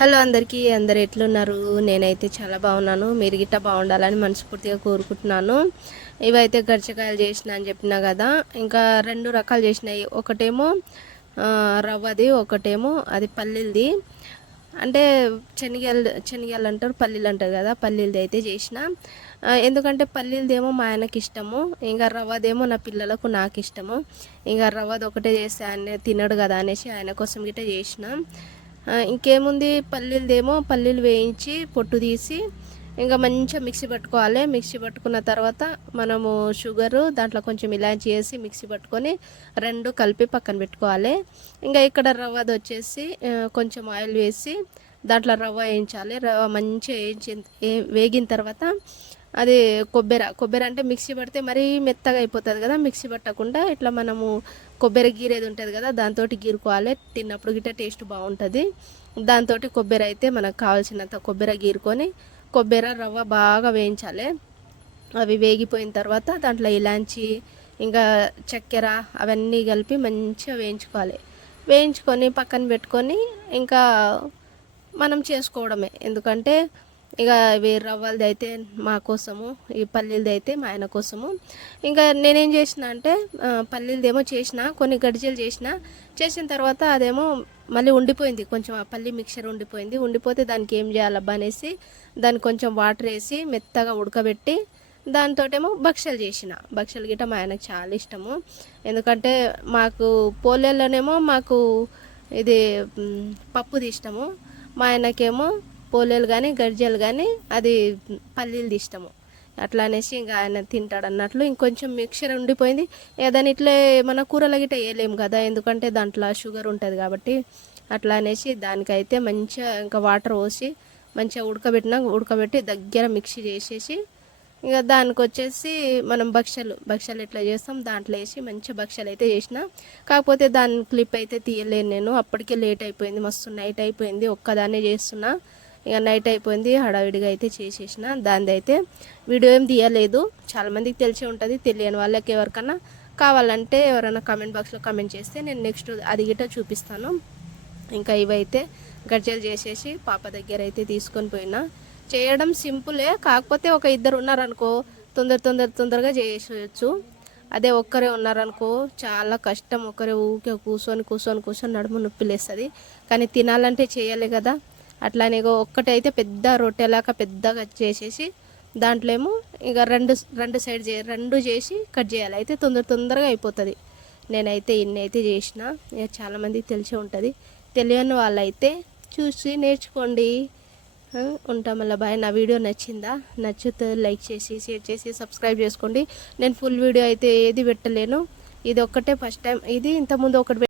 Hello అందరికీ, అందరు ఎట్లున్నారు? నేనైతే చాలా బాగున్నాను. మీరు గిట్ట బాగుండాలని మనస్ఫూర్తిగా కోరుకుంటున్నాను. ఇవైతే గరిచకాయలు చేసిన అని చెప్పినా కదా, ఇంకా 2 రకాలు చేసినాయి. ఒకటేమో రవ్వది, ఒకటేమో అది పల్లీలది. అంటే శనగలు అంటారు, పల్లీలు అంటారు కదా, పల్లీలది అయితే చేసిన. ఎందుకంటే పల్లీలదేమో మా ఆయనకి ఇష్టము, ఇంకా రవ్వదేమో నా పిల్లలకు నాకు ఇష్టము. ఇంకా రవ్వది ఒకటే చేస్తే ఆయన తినడు కదా అనేసి ఆయన కోసం గిట్ట చేసిన. ఇంకేముంది, పల్లీలదేమో పల్లీలు వేయించి పొట్టు తీసి ఇంకా మంచిగా మిక్సీ పట్టుకోవాలి. మిక్సీ పట్టుకున్న తర్వాత మనము షుగరు దాంట్లో కొంచెం ఇలాచి వేసి మిక్సీ పట్టుకొని 2 కలిపి పక్కన పెట్టుకోవాలి. ఇంకా ఇక్కడ రవ్వది వచ్చేసి కొంచెం ఆయిల్ వేసి దాంట్లో రవ్వ వేయించాలి. రవ్వ మంచిగా వేగిన తర్వాత అది కొబ్బరి అంటే మిక్సీ పడితే మరీ మెత్తగా అయిపోతుంది కదా, మిక్సీ పట్టకుండా ఇట్లా మనము కొబ్బరి గీరేది ఉంటుంది కదా, దాంతో గీరుకోవాలి. తిన్నప్పుడు గిట్ట టేస్ట్ బాగుంటుంది. దాంతో కొబ్బరి అయితే మనకు కావాల్సినంత కొబ్బరి గీరుకొని కొబ్బరి రవ్వ బాగా వేయించాలి. అవి వేగిపోయిన తర్వాత దాంట్లో ఇలాంచి ఇంకా చక్కెర అవన్నీ కలిపి మంచిగా వేయించుకోవాలి. వేయించుకొని పక్కన పెట్టుకొని ఇంకా మనం చేసుకోవడమే. ఎందుకంటే ఇక ఇవి రవ్వలది అయితే మా కోసము, ఈ పల్లీలది అయితే మా ఆయన కోసము. ఇంకా నేనేం చేసిన అంటే పల్లీలదేమో చేసిన, కొన్ని గడిజలు చేసిన తర్వాత అదేమో మళ్ళీ ఉండిపోయింది. కొంచెం ఆ పల్లీ మిక్చర్ ఉండిపోతే దానికి ఏం చేయాలబ్బా అనేసి దానికి కొంచెం వాటర్ వేసి మెత్తగా ఉడకబెట్టి దాంతోటేమో భక్షలు గిట్ట మా ఆయనకు చాలా ఇష్టము. ఎందుకంటే మాకు పోలేలోనేమో మాకు ఇది పప్పుది ఇష్టము, మా ఆయనకేమో పోలేలు కానీ గర్జలు కానీ అది పల్లీలది ఇష్టము. అట్లా అనేసి ఇంకా ఆయన తింటాడు అన్నట్లు ఇంకొంచెం మిక్చర్ ఉండిపోయింది. ఏదైనా ఇట్లే మన కూరల గిట్ట వేయలేము కదా, ఎందుకంటే దాంట్లో షుగర్ ఉంటుంది కాబట్టి. అట్లా అనేసి దానికైతే మంచిగా ఇంకా వాటర్ పోసి మంచిగా ఉడకబెట్టి దగ్గర మిక్సీ చేసేసి ఇంకా దానికి వచ్చేసి మనం భక్షలు ఎట్లా చేస్తాం దాంట్లో వేసి మంచిగా భక్షలు అయితే చేసిన. కాకపోతే దాని క్లిప్ అయితే తీయలేను నేను, అప్పటికే లేట్ అయిపోయింది, మస్తు నైట్ అయిపోయింది, ఒక్కదాన్నే చేస్తున్నా. ఇక నైట్ అయిపోయింది, హడావిడిగా అయితే చేసేసిన. దానిది అయితే వీడియో ఏం తీయలేదు. చాలామందికి తెలిసే ఉంటుంది, తెలియని వాళ్ళకి ఎవరికన్నా కావాలంటే ఎవరైనా కామెంట్ బాక్స్లో కామెంట్ చేస్తే నేను నెక్స్ట్ అది గిట్ట చూపిస్తాను. ఇంకా ఇవైతే గజ్జలు చేసేసి పాప దగ్గర అయితే తీసుకొని పోయినా. చేయడం సింపులే, కాకపోతే ఒక ఇద్దరు ఉన్నారనుకో తొందరగా చేసేయచ్చు. అదే ఒక్కరే ఉన్నారనుకో చాలా కష్టం. ఒక్కరే ఊకే కూర్చొని నడుము నొప్పి లేస్తుంది. కానీ తినాలంటే చేయాలి కదా. అట్లానే ఒక్కటైతే పెద్ద రొట్టెలాగా పెద్దగా చేసేసి దాంట్లో ఏమో ఇక రెండు చేసి కట్ చేయాలి. అయితే తొందరగా అయిపోతుంది. నేనైతే ఇన్ని అయితే చేసిన. ఇక చాలామందికి తెలిసే ఉంటుంది, తెలియని వాళ్ళైతే చూసి నేర్చుకోండి. ఉంటాం మళ్ళీ బాయ్. నా వీడియో నచ్చితే లైక్ చేసి షేర్ చేసి సబ్స్క్రైబ్ చేసుకోండి. నేను ఫుల్ వీడియో అయితే ఏది పెట్టలేను, ఇది ఒక్కటే ఫస్ట్ టైం. ఇది ఇంతకుముందు ఒకటి